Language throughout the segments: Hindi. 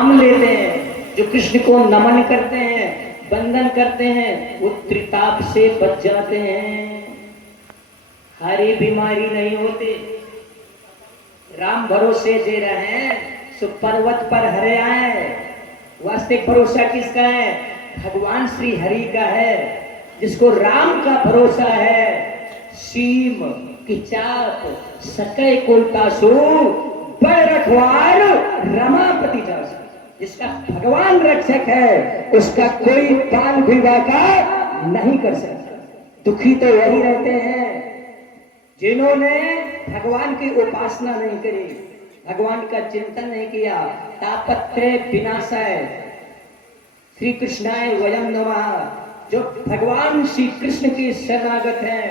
नाम लेते हैं, जो कृष्ण को नमन करते हैं, वंदन करते हैं, वो त्रिताप से बच जाते हैं, हरी बीमारी नहीं होती। राम भरोसे दे रहे हैं, सो पर्वत पर हरे आए। वास्तविक भरोसा किसका है? भगवान श्री हरि का है। जिसको राम का भरोसा है, सीम की चाप सकै कोलतासु पर रखवार रमापति जासु। जिसका भगवान रक्षक है, उसका कोई काल भी वाका नहीं कर सकता। दुखी तो वही रहते हैं जिन्होंने भगवान की उपासना नहीं करी, भगवान का चिंतन नहीं किया। तापत्रय विनाशाय श्री कृष्णाय वयम नमः। जो भगवान श्री कृष्ण के शरणागत हैं,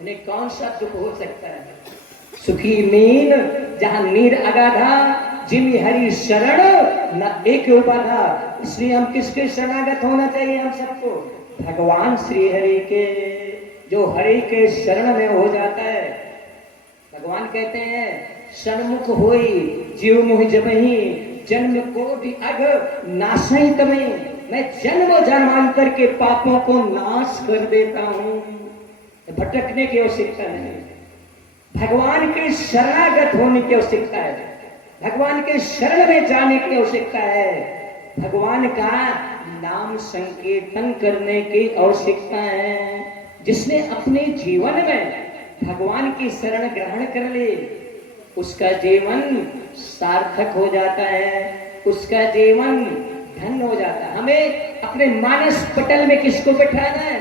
उन्हें कौन सा दुख हो सकता है? सुखी मीन जहां नीर अगाधा, जिमि हरि शरण न एक उपाधा। इसलिए हम किसके शरणागत होना चाहिए? हम सबको भगवान श्री हरि के। जो हरि के शरण में हो जाता है, भगवान कहते हैं सन्मुख होई जीव मुहि जबहि, जन्म को भी अग नासई तमहि। मैं जन्म जन्मांतर के पापों को नाश कर देता हूं। भटकने की आवश्यकता नहीं, भगवान के शरणागत होने की आवश्यकता है, भगवान के शरण में जाने की आवश्यकता है, भगवान का नाम संकीर्तन करने की आवश्यकता है। जिसने अपने जीवन में भगवान की शरण ग्रहण कर ली, उसका जीवन सार्थक हो जाता है, उसका जीवन धन्य हो जाता है। हमें अपने मानस पटल में किसको बैठाना है?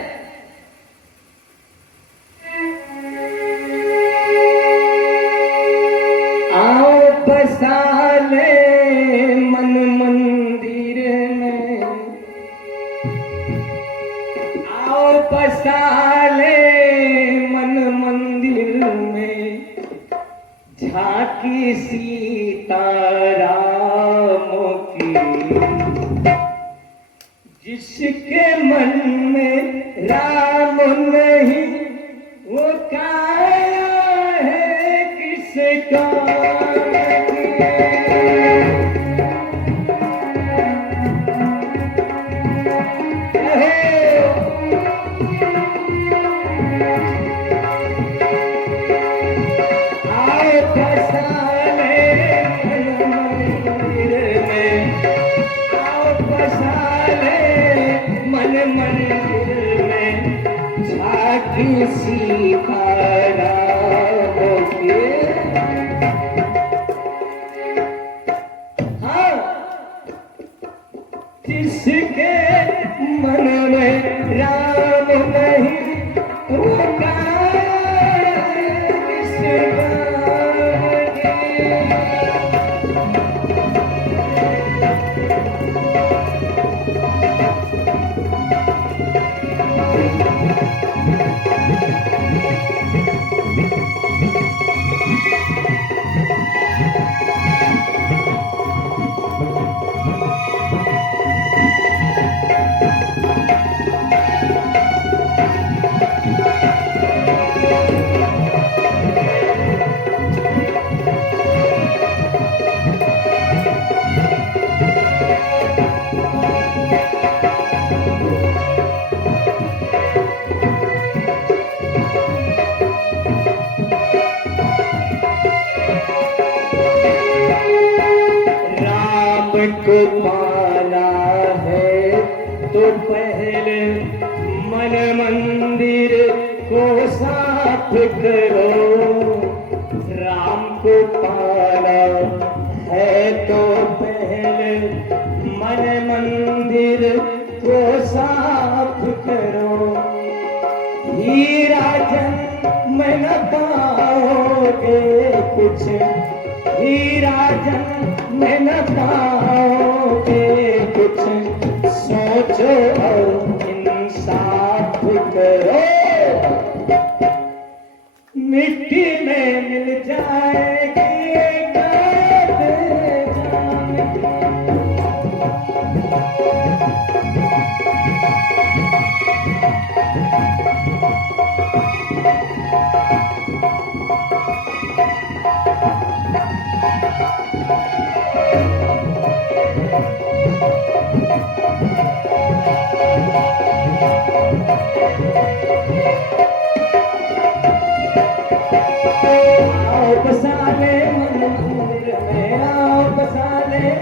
आओ बसा ले मन मंदिर में, आओ बसा ले मन मंदिर में, झांकी सीताराम की। जिसके मन में राम नहीं, वो काया है किसका? जिसके मन में राम नहीं, वो काया किसका? को पाना है तो पहले मन मंदिर को साफ करो। राम को पाना है तो पहले मन मंदिर को साफ करो। हीरा जन में न पाओगे कुछ, हीरा जन में न पाओगे कुछ, सोचो और इंसाफ करो। मिट्टी में मिल जाएगी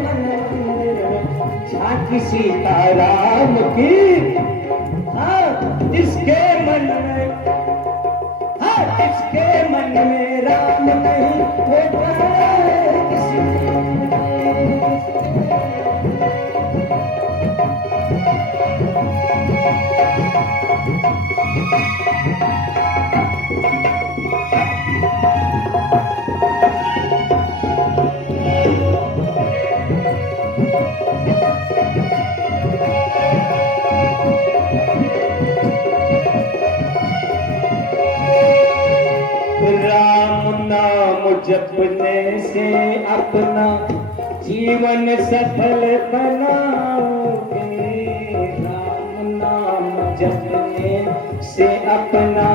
मन मंदिर में झांकी सीताराम की। हाँ जिसके मन में, हाँ जिसके मन में राम नहीं होता है किसी। जपने से अपना जीवन सफल बनाओगे। राम नाम जपने से अपना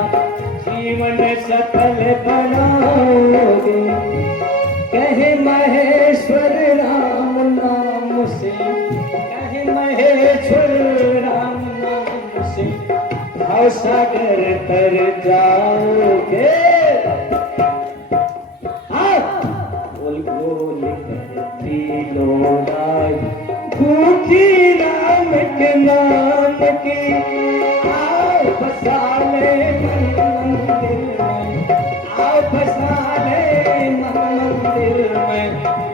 जीवन सफल बनाओगे। कहे महेश्वर राम नाम से, कहे महेश्वर राम नाम से भाव सागर तर जाओगे। भूखी राम के नाम की, आओ बसा ले मन मंदिर में, आओ बसा ले मन मंदिर में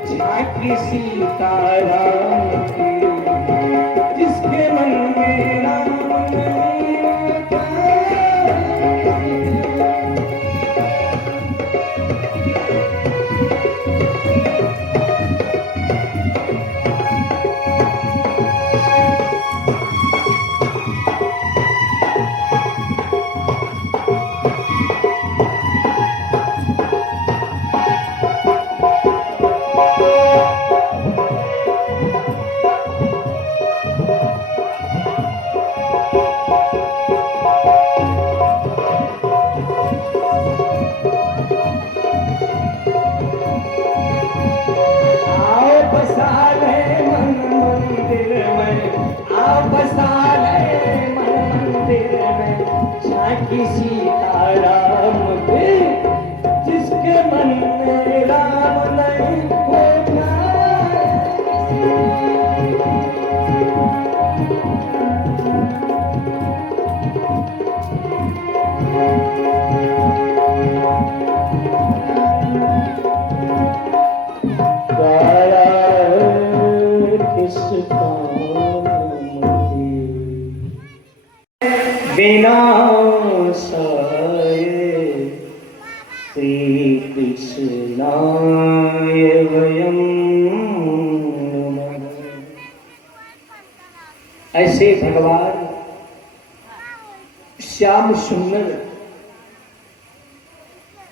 झांकी सीताराम की। जिसके मन में राम नहीं होता सीताराम के। जिसके मन में राम नहीं होता किस काम बिना श्री कृष्णाय वयम नमः। ऐसे भगवान श्याम सुंदर,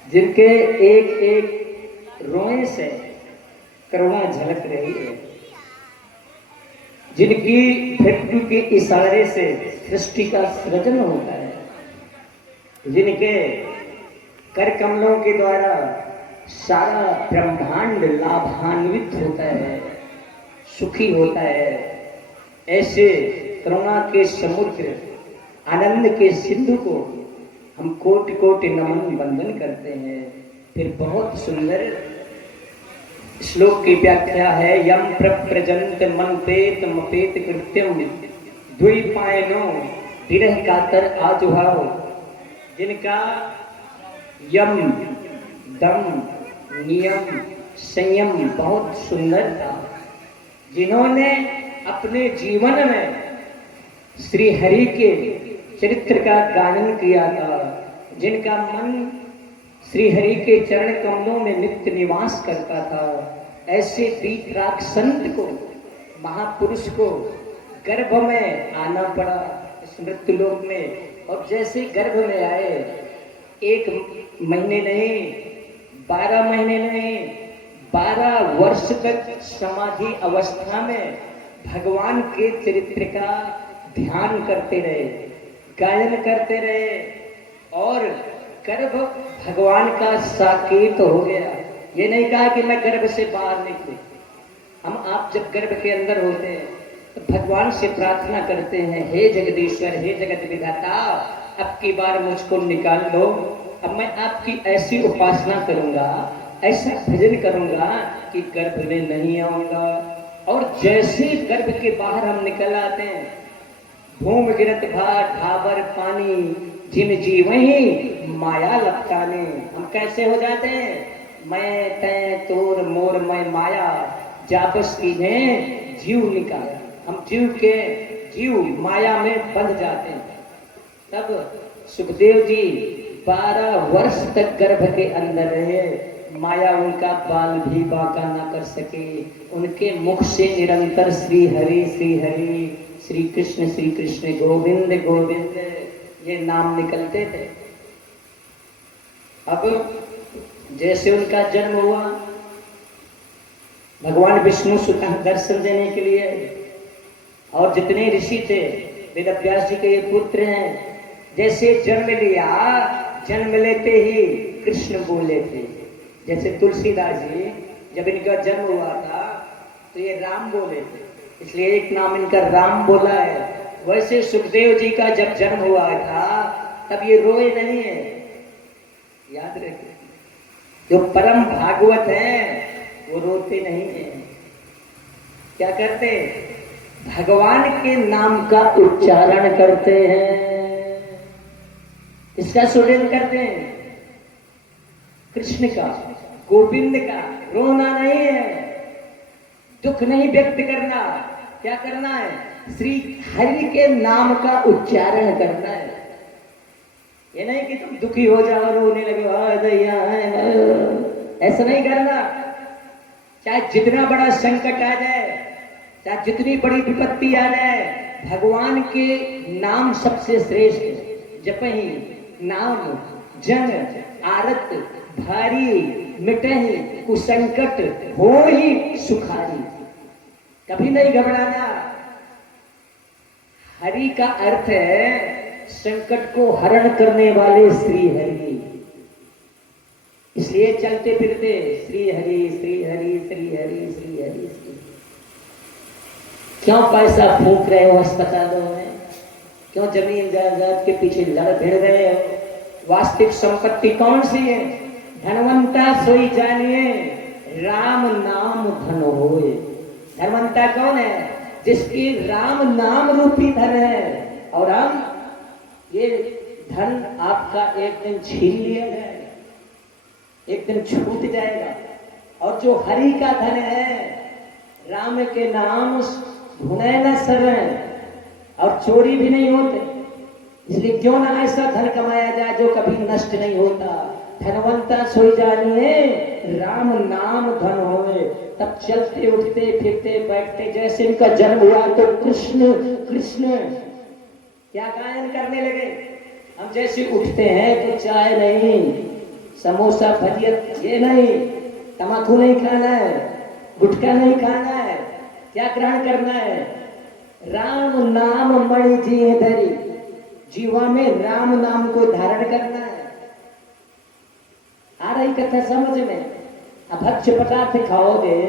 जिनके एक एक रोए से करुणा झलक रही है, जिनकी मृत्यु के इशारे से सृष्टि का सृजन होता है, जिनके कर कमलों के द्वारा सारा ब्रह्मांड लाभान्वित होता है, सुखी होता है, ऐसे करुणा के समुद्र, आनंद के सिंधु को हम कोटि कोटि नमन वंदन करते हैं। फिर बहुत सुंदर श्लोक की व्याख्या है। यम प्रप्रजंत मनपेत मपेत कृत्यम द्विपायनो विरह कातर आजुहाव। जिनका यम दम नियम संयम बहुत सुंदर था, जिन्होंने अपने जीवन में श्री हरि के चरित्र का गायन किया था, जिनका मन श्री हरि के चरण कमलों में नित्य निवास करता था, ऐसे वीतराग संत को, महापुरुष को गर्भ में आना पड़ा इस मृत्यु लोक में। और जैसे गर्भ में आए, 1 महीने नहीं, 12 महीने नहीं, 12 वर्ष तक समाधि अवस्था में भगवान के चरित्र का ध्यान करते रहे, गायन करते रहे, और गर्भ भगवान का साकेत हो गया। ये नहीं कहा कि मैं गर्भ से बाहर निकले। हम आप जब गर्भ के अंदर होते हैं तो भगवान से प्रार्थना करते हैं, हे जगदीश्वर, हे जगत विधाता, अब की बार मुझको निकाल लो। अब मैं आपकी ऐसी उपासना करूंगा, ऐसा भजन करूंगा कि गर्भ में नहीं आऊंगा। और जैसे गर्भ के बाहर हम निकल आते हैं, धूम गिरत भाट ढाबर पानी, जिन जीवही माया लपटाने। हम कैसे हो जाते हैं? मैं तय तोर मोर मैं माया, जापस की ने जीव निकाला। हम जीव माया में बंध जाते हैं। तब सुखदेव जी 12 वर्ष तक गर्भ के अंदर रहे, माया उनका बाल भी बांका ना कर सके। उनके मुख से निरंतर श्री हरि श्री कृष्ण गोविंद गोविंद ये नाम निकलते थे। अब जैसे उनका जन्म हुआ, भगवान विष्णु स्वतः दर्शन देने के लिए, और जितने ऋषि थे वेद व्यास जी के ये पुत्र हैं, जैसे जन्म लिया, जन्म लेते ही कृष्ण बोले थे। जैसे तुलसीदास जी जब इनका जन्म हुआ था तो ये राम बोले थे, इसलिए एक नाम इनका राम बोला है। वैसे सुखदेव जी का जब जन्म हुआ था तब ये रोए नहीं है, याद रखिए। जो परम भागवत है वो रोते नहीं है। क्या करते? भगवान के नाम का उच्चारण करते हैं, इसका सुरेन करते हैं, कृष्ण का गोविंद का। रोना नहीं है, दुख नहीं व्यक्त करना। क्या करना है? श्री हरि के नाम का उच्चारण करना है। ये नहीं कि तुम दुखी हो जाओ, रोने लगे, ऐसा नहीं करना। चाहे जितना बड़ा संकट आ जाए, चाहे जितनी बड़ी विपत्ति आ जाए, भगवान के नाम सबसे श्रेष्ठ। जपहि नाम जन आरत भारी, मिटहि कुसंकट हो ही सुखारी। कभी नहीं घबराना। हरि का अर्थ है संकट को हरण करने वाले श्री हरि। इसलिए चलते फिरते श्री हरि श्री हरि श्री हरि श्री हरि। क्यों पैसा फूंक रहे हो अस्पतालों में? क्यों जमीन जायदाद के पीछे लड़ भिड़ रहे हो? वास्तविक संपत्ति कौन सी है? धनवंता सोई जानिए, राम नाम धन होए। धनवंता कौन है? जिसकी राम नाम रूपी धन है। और हम ये धन आपका एक दिन छीन लिया जाएगा, एक दिन छूट जाएगा। और जो हरि का धन है, राम के नाम धुने न सरन, और चोरी भी नहीं होते। इसलिए क्यों ना ऐसा धन कमाया जाए जो कभी नष्ट नहीं होता। धनवंता सोई जानिए, राम नाम धन होए। तब चलते उठते फिरते बैठते, जैसे इनका जन्म हुआ तो कृष्ण कृष्ण क्या गायन करने लगे। हम जैसे उठते हैं तो चाय नहीं, समोसा भजिया ये नहीं, तम्बाकू नहीं खाना है, गुटखा नहीं खाना है। क्या ग्रहण करना है? राम नाम मणि जी धरी। जीवा में राम नाम को धारण करना है। आ रही कथा समझ में? अब भक्ष्य पदार्थ खाओगे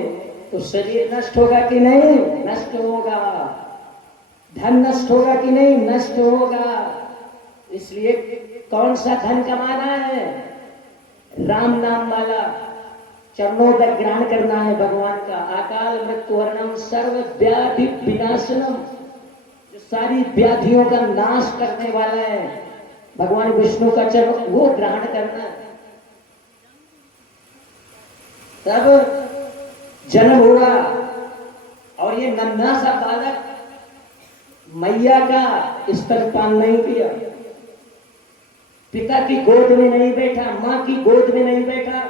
तो शरीर नष्ट होगा कि नहीं? नष्ट होगा। धन नष्ट होगा कि नहीं? नष्ट होगा। इसलिए कौन सा धन कमाना है? राम नाम वाला चरणों तक ग्रहण करना है भगवान का। अकाल मृत्युहरणम सर्व व्याधि विनाशनम, जो सारी व्याधियों का नाश करने वाला है भगवान विष्णु का चरण, वो ग्रहण करना है। तब जन्म हुआ और ये नन्हा सा बालक मैया का स्तनपान नहीं किया, पिता की गोद में नहीं बैठा, मां की गोद में नहीं बैठा।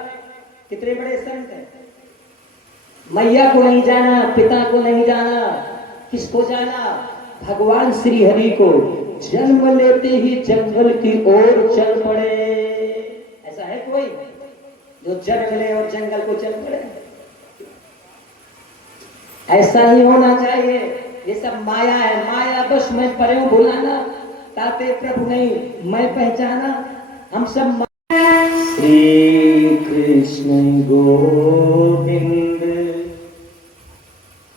कितने बड़े संत हैं। मैया को नहीं जाना, पिता को नहीं जाना, किसको जाना? भगवान श्री हरि को। जन्म लेते ही जंगल की ओर चल पड़े। ऐसा है कोई जो जन्म ले और जंगल को चल पड़े? ऐसा ही होना चाहिए। ये सब माया है। माया बस मैं परे भुलाना, ताते प्रभु नहीं मैं पहचाना। हम सब श्री कृष्ण गोविंद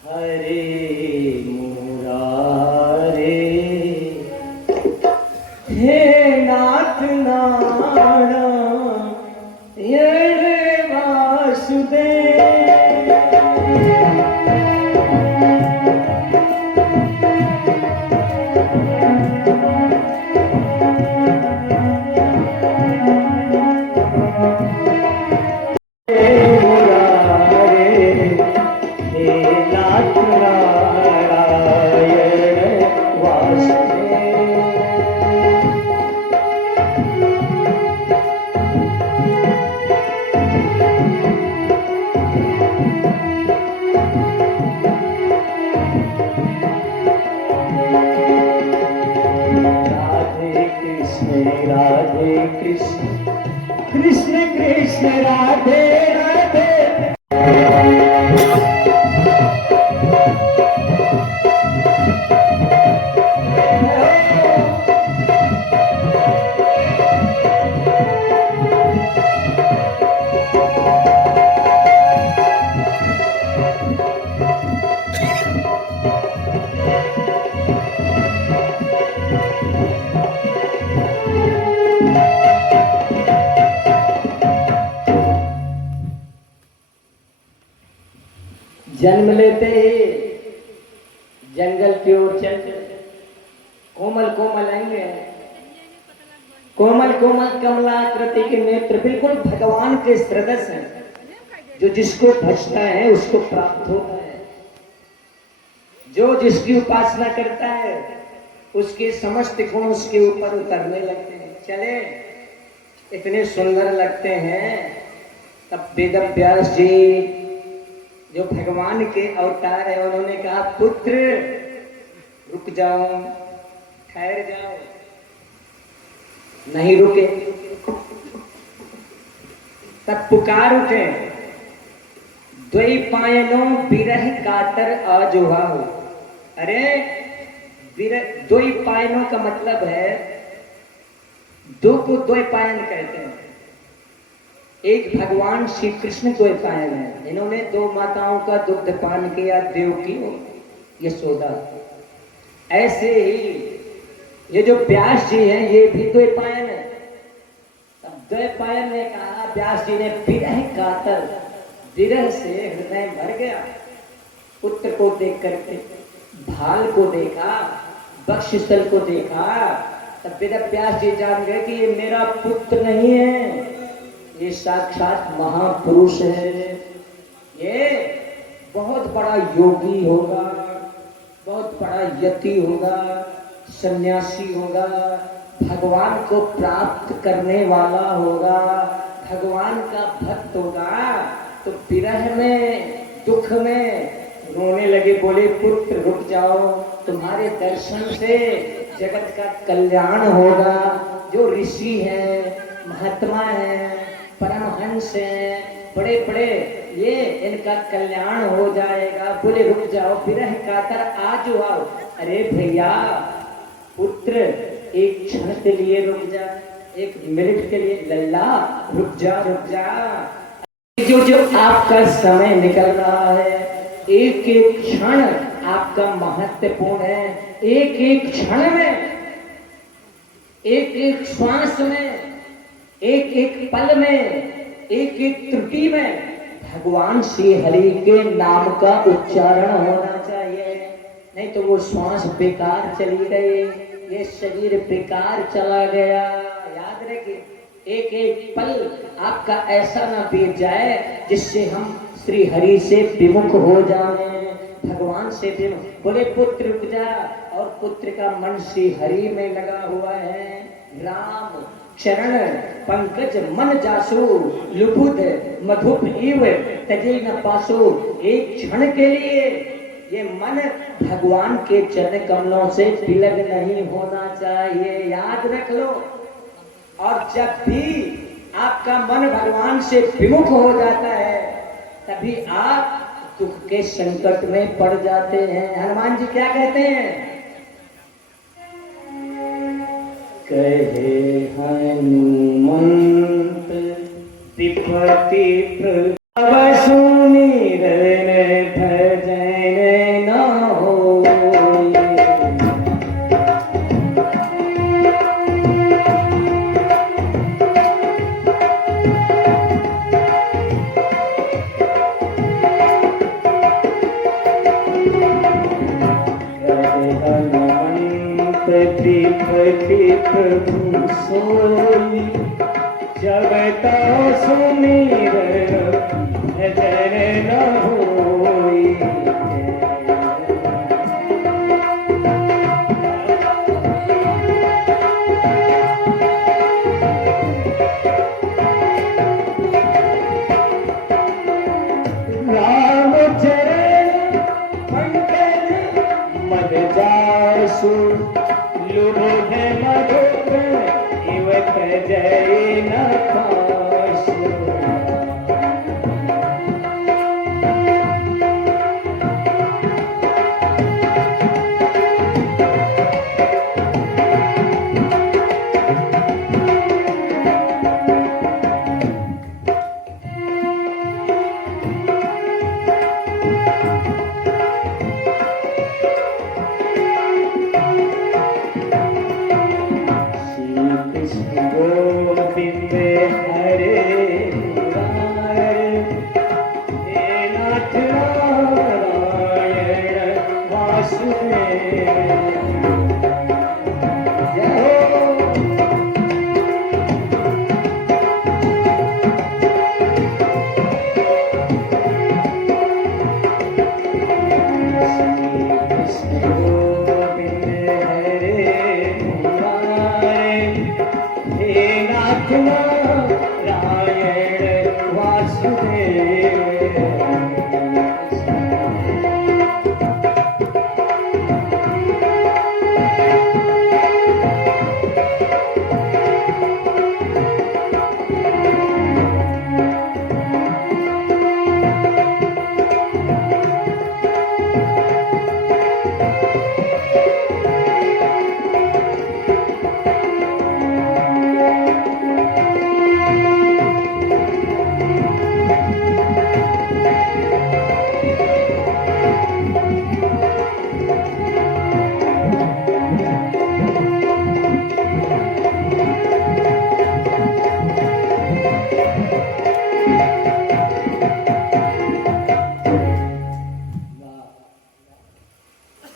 हरे मुरारे, हे नाथ नारायण वासुदेव। कृष्ण कृष्ण कृष्ण राधे राधे। जन्म लेते ही जंगल की ओर चल चले, कोमल कोमल अंग, कोमल कोमल कमलाकृति के नेत्र बिल्कुल भगवान के सदृश हैं, जो जिसको भजता है उसको प्राप्त होता है, जो जिसकी उपासना करता है उसके समस्त गुण उसके ऊपर उतरने लगते हैं। चले इतने सुंदर लगते हैं। तब वेद व्यास जी जो भगवान के अवतार है, उन्होंने कहा पुत्र रुक जाओ, ठहर जाओ। नहीं रुके। तब पुकार उठे, द्वैपायनो विरह कातर आजुहाओ। अरे द्वैपायनों का मतलब है, दो को द्वैपायन कहते हैं। एक भगवान श्री कृष्ण द्वैपायन है, इन्होंने दो माताओं का दुग्ध पान किया, देवकी और यशोदा। ऐसे ही ये जो व्यास जी हैं ये भी द्वैपायन है। तब द्वैपायन ने कहा, व्यास जी ने विरह कातर, विरह से हृदय भर गया। पुत्र को देख करके भाल को देखा, बक्षस्थल को देखा। तब वेद व्यास जी जान गए कि ये मेरा पुत्र नहीं है, ये साक्षात महापुरुष है, ये बहुत बड़ा योगी होगा, बहुत बड़ा यति होगा, सन्यासी होगा, भगवान को प्राप्त करने वाला होगा, भगवान का भक्त होगा। तो विरह में, दुख में रोने लगे, बोले पुत्र रुक जाओ, तुम्हारे दर्शन से जगत का कल्याण होगा। जो ऋषि हैं, महात्मा हैं, परमहंस हैं, बड़े बड़े, ये इनका कल्याण हो जाएगा। बोले रुक जाओ, विरह कातर आज आओ। अरे भैया पुत्र एक क्षण के लिए रुक जा, एक मिनट के लिए, लल्ला रुक जा रुक जा। जो जो आपका समय निकल रहा है, एक एक क्षण आपका महत्वपूर्ण है। एक एक क्षण में, एक एक श्वास में, एक एक पल में, एक एक त्रुटि में भगवान श्री हरि के नाम का उच्चारण होना चाहिए। नहीं तो वो श्वास बेकार चली गई, ये शरीर बेकार चला गया। याद रखिए, एक एक पल आपका ऐसा ना बीत जाए जिससे हम श्री हरि से विमुख हो जाए, भगवान से विमुख। बोले पुत्र रुक जा, और पुत्र का मन श्री हरि में लगा हुआ है। राम चरण पंकज मन जासु, लुबुध मधुप इव तजे न पासो। एक क्षण के लिए ये मन भगवान के चरण कमलों से विलग नहीं होना चाहिए। याद रख लो। और जब भी आपका मन भगवान से विमुख हो जाता है, तभी आप दुख के संकट में पड़ जाते हैं। हनुमान जी क्या कहते हैं? कहे हनुमंत विपति प्रभु सुमिरन भजन न होय। विपति प्रभु सोई, जब तो सुमिरन भजन न होई। राम चरण पंकज मद जासु, लुबुध मधुप इव जय नकाश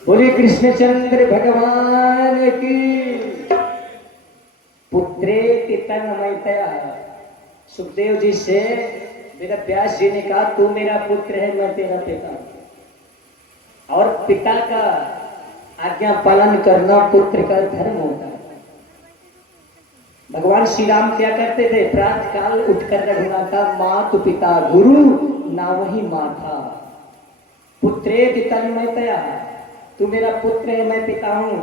बोले कृष्णचंद्र भगवान की। पुत्रेति तन्मयतया। सुखदेव जी से मेरा व्यास जी ने कहा तू मेरा पुत्र है, मैं तेरा पिता हूं। और पिता का आज्ञा पालन करना पुत्र का धर्म होता है। भगवान श्री राम क्या करते थे? प्रातः काल उठकर रघुनाथा मातु पिता गुरु ना वही माथा। पुत्रेति तन्मयतया। तू मेरा पुत्र है, मैं पिता हूं,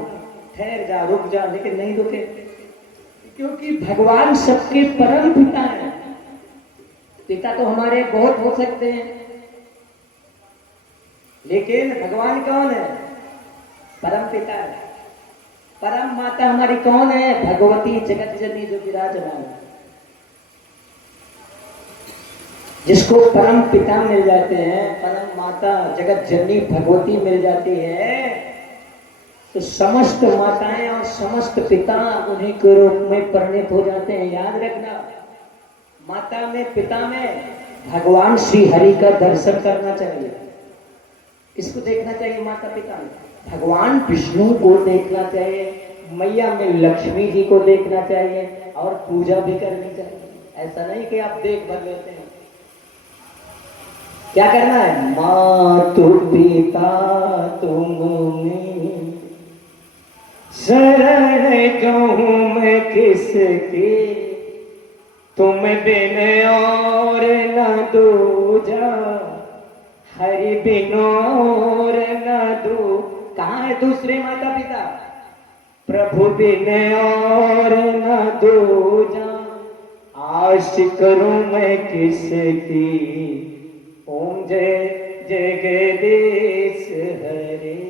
ठहर जा, रुक जा। लेकिन नहीं रुके, क्योंकि भगवान सबके परम पिता है। पिता तो हमारे बहुत हो सकते हैं, लेकिन भगवान कौन है? परम पिता है। परम माता हमारी कौन है? भगवती जगत जननी जो विराजमान है। जिसको परम पिता मिल जाते हैं, परम माता जगत जननी भगवती मिल जाती है, तो समस्त माताएं और समस्त पिता उन्हीं के रूप में परिणत हो जाते हैं। याद रखना, माता में पिता में भगवान श्री हरि का दर्शन करना चाहिए। किसको देखना चाहिए? माता पिता में भगवान विष्णु को देखना चाहिए, मैया में लक्ष्मी जी को देखना चाहिए और पूजा भी करनी चाहिए। ऐसा नहीं कि आप देख भर लेते हैं। क्या करना है? मातु पिता तुम शरण जाऊं मैं किसकी, तुम बिन और न दूजा, हरि बिन और न दू। कहाँ है दूसरे माता पिता? प्रभु बिन और न दूजा, आश करूं मैं किसकी, ओम जय जगदीश हरे।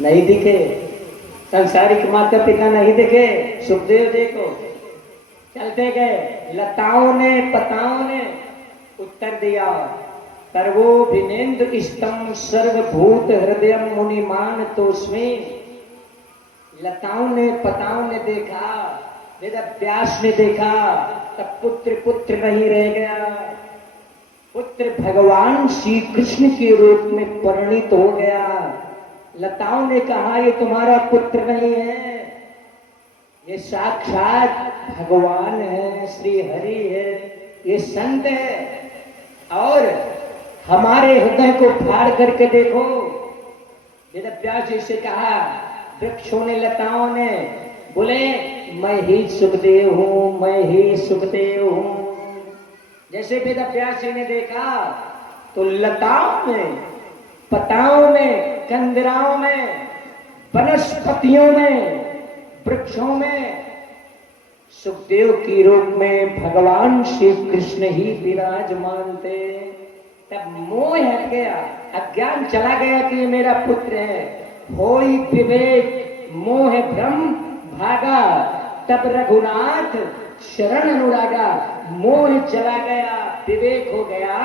नहीं दिखे? संसारिक माता पिता नहीं दिखे? सुखदेव देखो, चलते गए, लताओं ने पताओं ने उत्तर दिया, सर्वो भिनेन्द्र स्तम सर्वभूत हृदय मुनिमान तोस्मी। लताओं ने पताओं ने देखा, वेद व्यास ने देखा, तब पुत्र पुत्र नहीं रह गया। पुत्र भगवान श्री कृष्ण के रूप में परिणित हो गया। लताओं ने कहा ये तुम्हारा पुत्र नहीं है, ये साक्षात भगवान है, श्री हरि है, ये संत है। और हमारे हृदय को फाड़ करके देखो। वेद व्यास जी से कहा, वृक्षों ने लताओं ने बोले मैं ही सुखदेव हूं, मैं ही सुखदेव हूं। जैसे वेद व्यास जी ने देखा तो लताओं में, पताओं में, कंदराओं में, वनस्पतियों में वृक्षों में सुखदेव की रूप में भगवान श्री कृष्ण ही विराजमान थे। तब मोह हट गया, अज्ञान चला गया कि ये मेरा पुत्र है। होई विवेक मोह भ्रम भागा, तब रघुनाथ शरण अनुरागा। मोह चला गया, विवेक हो गया,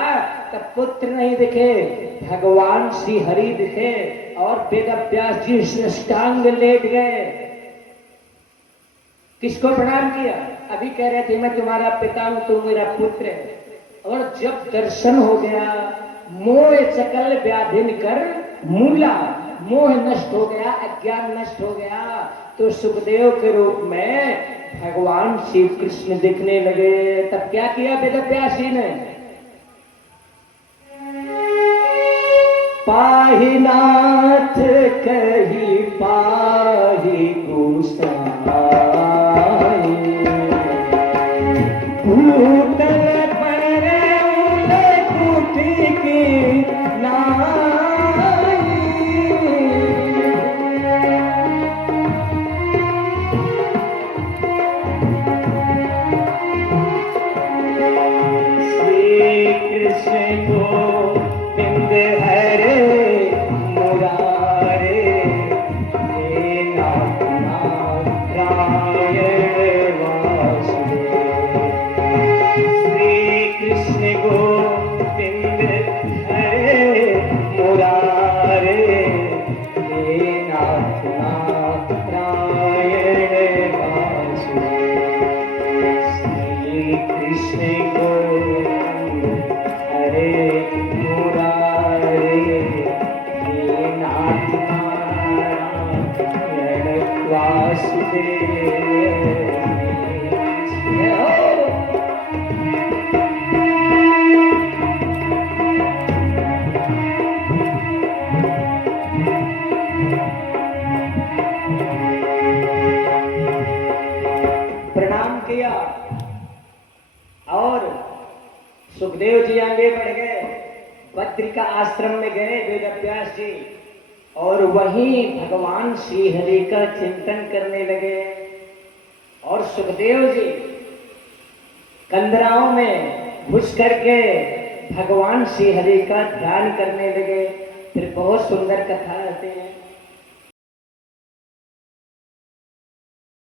तब पुत्र नहीं दिखे, भगवान श्री हरि दिखे और वेद व्यास जी साष्टांग लेट गए। किसको प्रणाम किया? अभी कह रहे थे मैं तुम्हारा पिता हूं, तू मेरा पुत्र है। और जब दर्शन हो गया, मोह सकल व्याधिन कर मूला, मोह नष्ट हो गया, अज्ञान नष्ट हो गया, तो सुखदेव के रूप में भगवान श्री कृष्ण दिखने लगे। तब क्या किया वेद व्यास जी ने? पाहि नाथ कही पाहि गोसाई, भूतल पर उलट की नाई। श्री कृष्ण गोविंद हरे मुरारे, हे नाथ नारायण वासुदेव। श्री कृष्ण गोविंद हरे मुरारे, हे नाथ नारायण वासुदेव। श्री कृष्ण गोविंद हरे मुरारे, हे नाथ नारायण वासुदेव। प्रणाम किया और सुखदेव जी आगे बढ़ गए, बद्रिका आश्रम में गए वेद व्यास जी, और वहीं भगवान श्री हरि का चिंतन करने लगे। और सुखदेव जी कंदराओं में घुस करके भगवान श्री हरि का ध्यान करने लगे। फिर बहुत सुंदर कथा आते हैं।